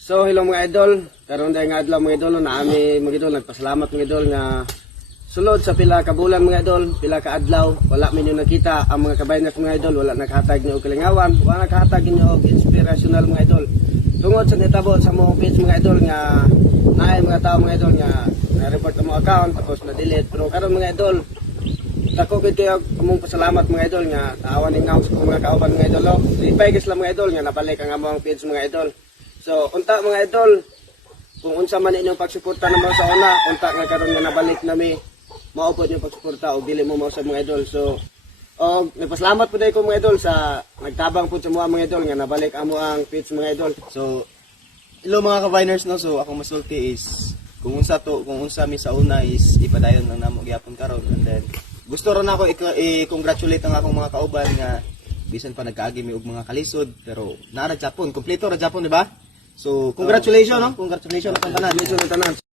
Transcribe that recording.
So hello mga idol, karon day nga adlaw mga idol na ami mga idol nagpasalamat mga idol nga sulod sa pila ka bulan mga idol, pila ka adlaw wala minyo nakita ang mga kabayan mga idol, wala nakahatag niyo og kalingawan, wala nakahatag niyo og inspirational mga idol. Tungod sa nitabo sa mga page mga idol nga naay mga tao mga idol nga na-report ang mga account tapos na-delete, pero karon mga idol dako gid kayo among pasalamat mga idol nga taawan ning naos ko mga kauban mga idol. Lipay guys lang mga idol nga nabalik ang among page mga idol. So, unta mga idol, kung unsa man inyong pagsuporta naman sa una, unta nga karon nga nabalik nami, maupod yung pagsuporta o dili mo mao sa mga idol. So, nagpasalamat po dahil ko mga idol sa nagtabang po sa mga idol nga nabalik amo ang page mga idol. So, hello mga ka-Viners, no? So, akong masulti is kung unsa mi sa una is ipadayon lang namo gyapon karon, and then gusto ron ako i-congratulate ang akong mga kauban nga bisan pa nagkaagi mi og mga kalisod pero naa ra Japon, kompleto ra Japon, di ba? So, congratulations, no? Congratulations sa tanan. Congratulations sa tanan.